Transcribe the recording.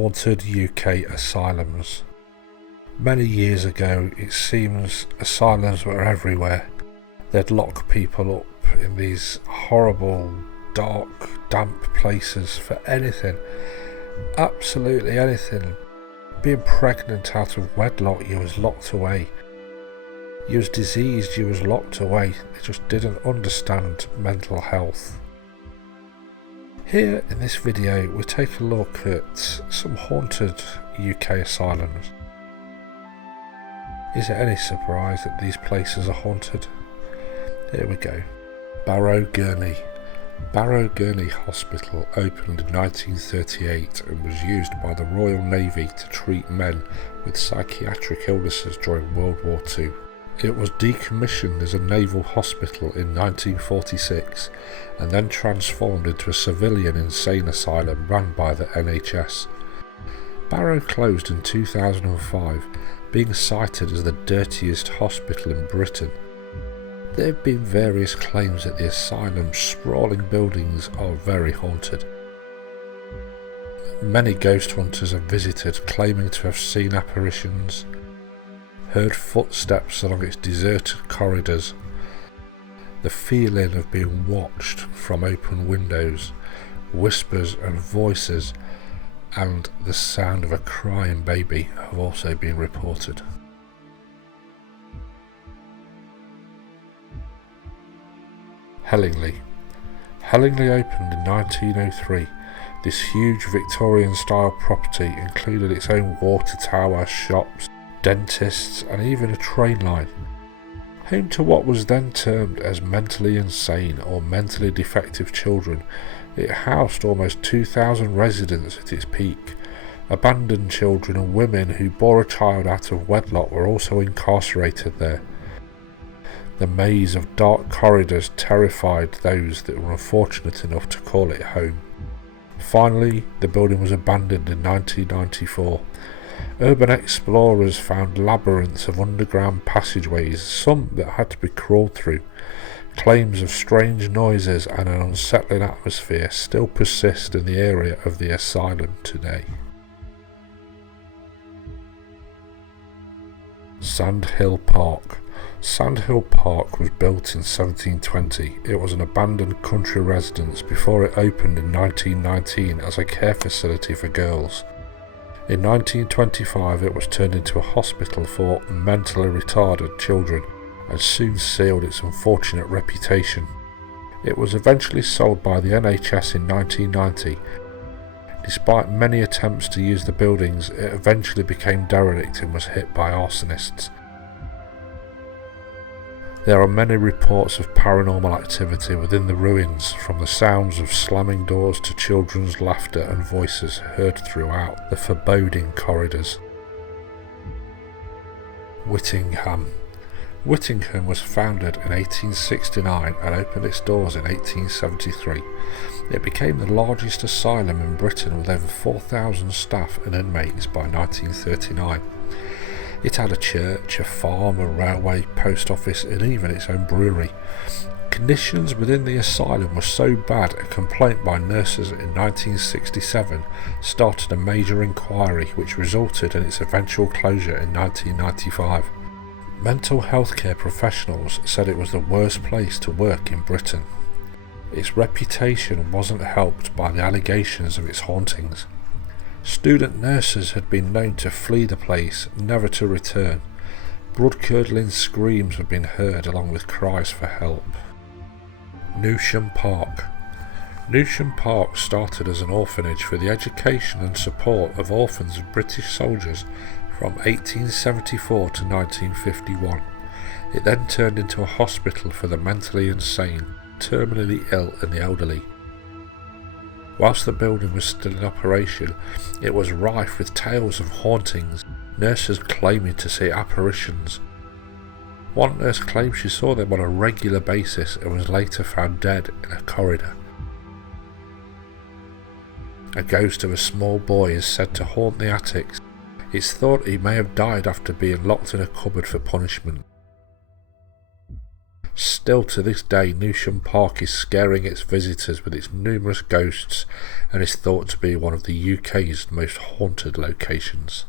haunted UK asylums. Many years ago, it seems asylums were everywhere. They'd lock people up in these horrible, dark, damp places for anything. Absolutely anything. Being pregnant out of wedlock, you was locked away. You was diseased, you was locked away. They just didn't understand mental health. Here in this video, we take a look at some haunted UK asylums. Is it any surprise that these places are haunted? Here we go. Barrow Gurney. Barrow Gurney Hospital opened in 1938 and was used by the Royal Navy to treat men with psychiatric illnesses during World War II. It was decommissioned as a naval hospital in 1946 and then transformed into a civilian insane asylum run by the NHS. Barrow closed in 2005, being cited as the dirtiest hospital in Britain. There have been various claims that the asylum's sprawling buildings are very haunted. Many ghost hunters have visited, claiming to have seen apparitions, heard footsteps along its deserted corridors, the feeling of being watched from open windows, whispers and voices, and the sound of a crying baby have also been reported. Hellingly. Hellingly opened in 1903. This huge Victorian-style property included its own water tower, shops, dentists and even a train line. Home to what was then termed as mentally insane or mentally defective children, it housed almost 2,000 residents at its peak. Abandoned children and women who bore a child out of wedlock were also incarcerated there. The maze of dark corridors terrified those that were unfortunate enough to call it home. Finally, the building was abandoned in 1994. Urban explorers found labyrinths of underground passageways, some that had to be crawled through. Claims of strange noises and an unsettling atmosphere still persist in the area of the asylum today. Sandhill Park. Sandhill Park was built in 1720. It was an abandoned country residence before it opened in 1919 as a care facility for girls. In 1925 it was turned into a hospital for mentally retarded children and soon sealed its unfortunate reputation. It was eventually sold by the NHS in 1990. Despite many attempts to use the buildings, it eventually became derelict and was hit by arsonists. There are many reports of paranormal activity within the ruins, from the sounds of slamming doors to children's laughter and voices heard throughout the foreboding corridors. Whittingham. Whittingham was founded in 1869 and opened its doors in 1873. It became the largest asylum in Britain with over 4,000 staff and inmates by 1939. It had a church, a farm, a railway, post office and even its own brewery. Conditions within the asylum were so bad a complaint by nurses in 1967 started a major inquiry which resulted in its eventual closure in 1995. Mental health care professionals said it was the worst place to work in Britain. Its reputation wasn't helped by the allegations of its hauntings. Student nurses had been known to flee the place, never to return. Blood-curdling screams had been heard along with cries for help. Newsham Park. Newsham Park started as an orphanage for the education and support of orphans of British soldiers from 1874 to 1951. It then turned into a hospital for the mentally insane, terminally ill and the elderly. Whilst the building was still in operation, it was rife with tales of hauntings, nurses claiming to see apparitions. One nurse claimed she saw them on a regular basis and was later found dead in a corridor. A ghost of a small boy is said to haunt the attics. It's thought he may have died after being locked in a cupboard for punishment. Still to this day, Newsham Park is scaring its visitors with its numerous ghosts and is thought to be one of the UK's most haunted locations.